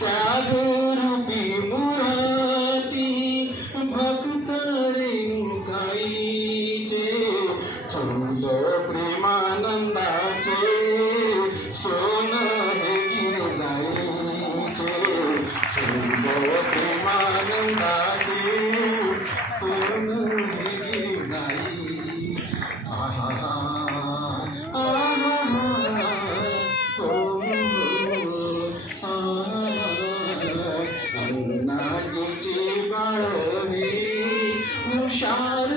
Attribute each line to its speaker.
Speaker 1: ত্যাগরূপী মুরাতি ভক্তরে গাইছে চুল প্রেমানন্দাচে সোনা গির গাইছে চুল প্রেমানন্দাচে हुशार